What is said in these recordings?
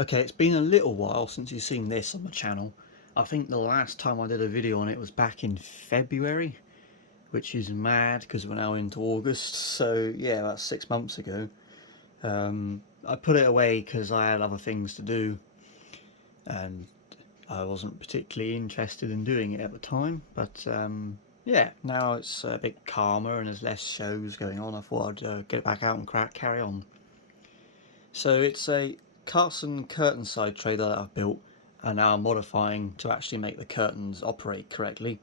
Okay, it's been a little while since you've seen this on the channel. I think the last time I did a video on it was back in February, which is mad because we're now into August, so yeah, about 6 months ago. I put it away because I had other things to do and I wasn't particularly interested in doing it at the time, but yeah, now it's a bit calmer and there's less shows going on. I thought I'd get back out and carry on. So it's a Carson Curtain side trailer that I've built and now I'm modifying to actually make the curtains operate correctly.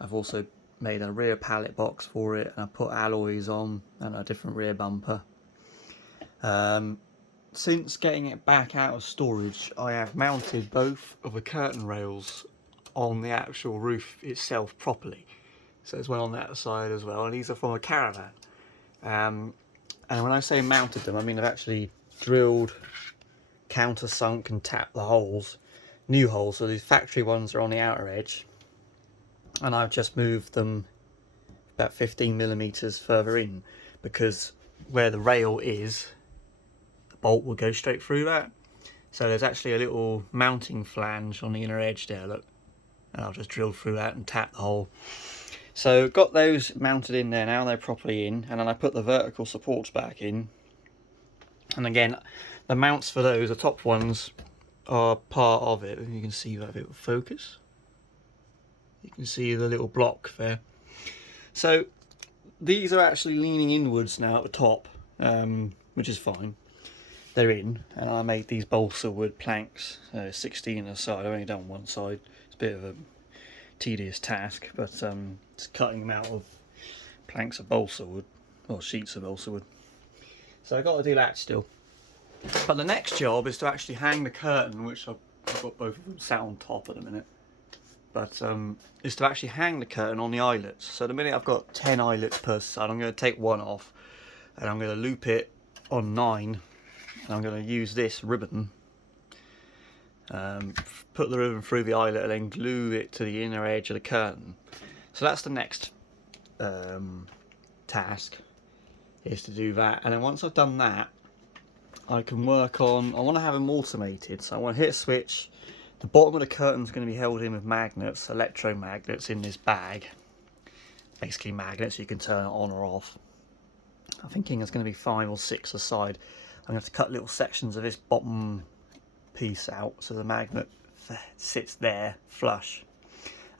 I've also made a rear pallet box for it and I put alloys on and a different rear bumper. Since getting it back out of storage, I have mounted both of the curtain rails on the actual roof itself properly. So there's one on that side as well, and these are from a caravan. And when I say mounted them, I mean I've actually drilled, countersunk and tapped the holes, new holes. So these factory ones are on the outer edge, and I've just moved them about 15mm further in because where the rail is, the bolt will go straight through that. So there's actually a little mounting flange on the inner edge there, look, and I'll just drill through that and tap the hole. So got those mounted in there now, they're properly in, and then I put the vertical supports back in. And again, the mounts for those, the top ones, are part of it. You can see that, if it will focus, you can see the little block there. So these are actually leaning inwards now at the top, which is fine. They're in, and I made these balsa wood planks, 16 a side. I've only done one side. It's a bit of a tedious task, but just cutting them out of planks of balsa wood, or sheets of balsa wood. So I've got to do that still. But the next job is to actually hang the curtain, which I've got both of them sat on top at the minute. But is to actually hang the curtain on the eyelets. So the minute I've got 10 eyelets per side, I'm going to take one off and I'm going to loop it on 9. And I'm going to use this ribbon, put the ribbon through the eyelet and then glue it to the inner edge of the curtain. So that's the next task, is to do that. And then once I've done that, I can work on, I want to have them automated. So I want to hit a switch. The bottom of the curtain's going to be held in with magnets, electromagnets in this bag. Basically magnets, you can turn it on or off. I'm thinking there's going to be 5 or 6 a side. I'm going to have to cut little sections of this bottom piece out so the magnet sits there flush,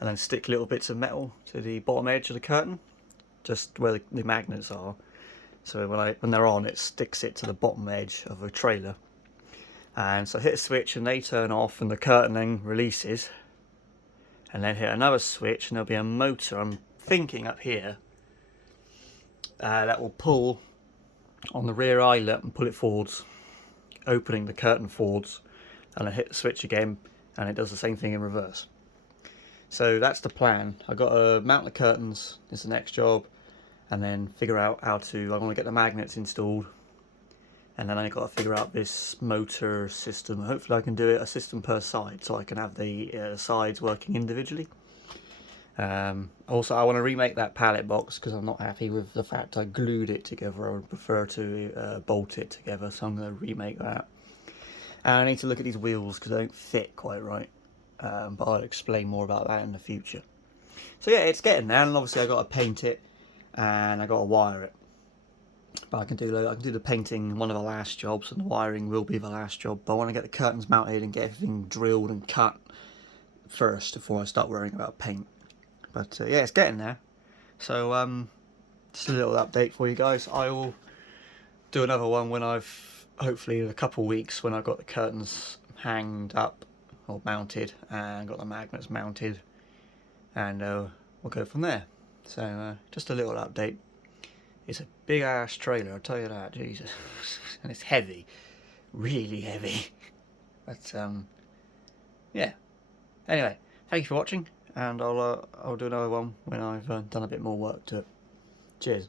and then stick little bits of metal to the bottom edge of the curtain, just where the magnets are. So when they're on, it sticks it to the bottom edge of a trailer. And so I hit a switch and they turn off and the curtain then releases, and then hit another switch and there'll be a motor, I'm thinking up here, that will pull on the rear eyelet and pull it forwards, opening the curtain forwards, and I hit the switch again and it does the same thing in reverse. So that's the plan. I've got to mount the curtains, is the next job, and then figure out how to, I want to get the magnets installed, and then I've got to figure out this motor system. Hopefully I can do it a system per side so I can have the sides working individually. Also I want to remake that pallet box because I'm not happy with the fact I glued it together. I would prefer to bolt it together, so I'm going to remake that. And I need to look at these wheels because they don't fit quite right, but I'll explain more about that in the future. So yeah, it's getting there, and obviously I've got to paint it and I've got to wire it. But I can do the painting one of the last jobs, and the wiring will be the last job. But I want to get the curtains mounted and get everything drilled and cut first before I start worrying about paint. But yeah, it's getting there. So just a little update for you guys. I will do another one when I've, hopefully in a couple of weeks, when I've got the curtains hanged up or mounted and got the magnets mounted, and we'll go from there. So just a little update. It's a big ass trailer, I'll tell you that, Jesus. And it's heavy, really heavy. But yeah. Anyway, thank you for watching, and I'll do another one when I've done a bit more work to it. Cheers.